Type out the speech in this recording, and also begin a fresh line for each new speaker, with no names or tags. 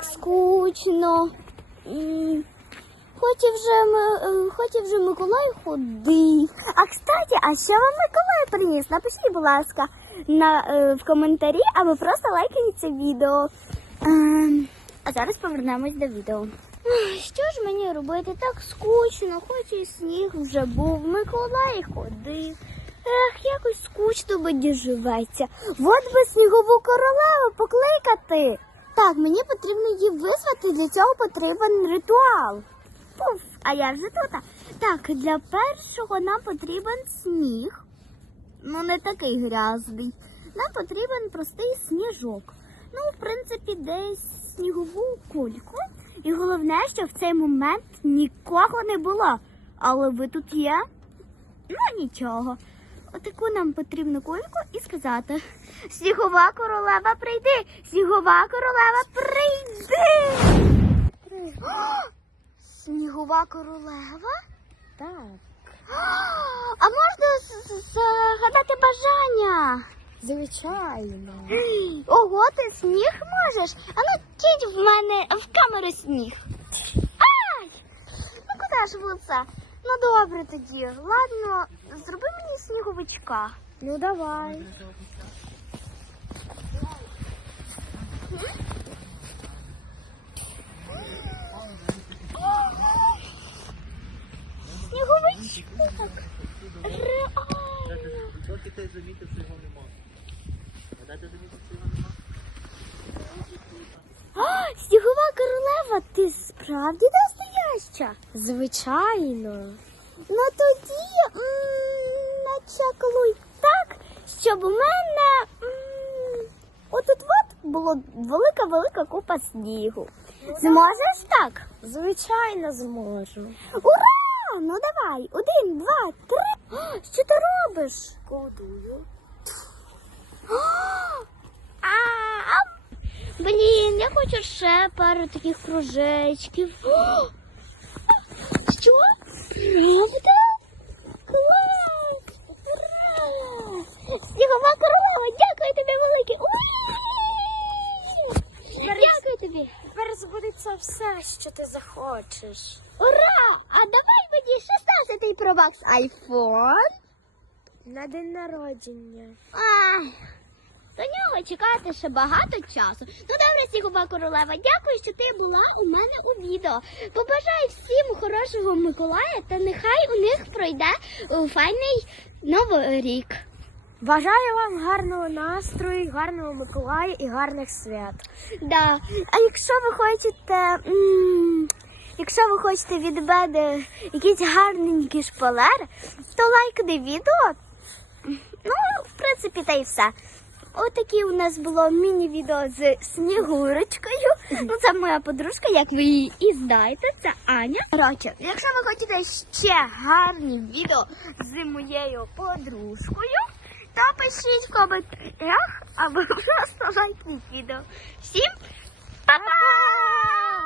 так скучно. Хоч і вже, е, хоч і вже Миколай ходив. А кстати, а що вам Миколай приніс? Напишіть, будь ласка, на, е, в коментарі, або просто лайкніть це відео. Ем, а зараз повернемось до відео. Що ж мені робити? Так скучно, хоч і сніг вже був, Миколай ходив. Ех, якось скучно мені живеться. От би снігову королеву покликати. Так, мені потрібно її визвати, для цього потрібен ритуал. Пуф, а я вже тут. Так, для першого нам потрібен сніг. Ну, не такий грязний. Нам потрібен простий сніжок. Ну, в принципі, десь снігову кульку. І головне, що в цей момент нікого не було. Але ви тут є? Ну нічого. Отаку нам потрібну кульку і сказати: Снігова королева прийди! Снігова королева прийди! О, Снігова королева?
Так.
А можна загадати бажання?
Звичайно.
Ого, ти сніг можеш? А ну кинь в мене в камеру сніг. Ай! Ну куди ж це? Ну добре тоді. Ладно, зроби мені сніговичка.
Ну давай.
Сніговичок. Реально.
Доки ти замітив, що його нема. Ти замітив, що його нема?
А, снігова королева, ти справді настояща?
Звичайно.
Ну тоді начаклуй так, щоб у мене отут от було велика-велика купа снігу. Зможеш так?
Звичайно зможу.
Ура! Ну давай, один, два, три. Що ти робиш? А, Блін, я хочу ще пару таких кружечків. О! Що? Правда? Клас! Ура! Снігова королева, дякую тобі велике. Уй! Дякую тобі.
Тепер збудеться все, що ти захочеш.
Ура! А давай мені 16-й Pro Max iPhone.
На день народження.
Ай, до нього чекати ще багато часу. Ну добре, снігова королева, дякую, що ти була у мене у відео. Побажаю всім хорошого Миколая та нехай у них пройде е, файний новий рік.
Бажаю вам гарного настрою, гарного Миколая і гарних свят.
Да. А якщо ви хочете. Якщо ви хочете від мене якісь гарненькі шпалери, то лайкни відео. Ну, в принципі, та й все. Отакі у нас було міні-відео з Снігурочкою. Ну, це моя подружка, як ви її і знаєте, це Аня. Коротше, якщо ви хочете ще гарні відео з моєю подружкою, то пишіть в коментарях або просто лайкніть відео. Всім па-па!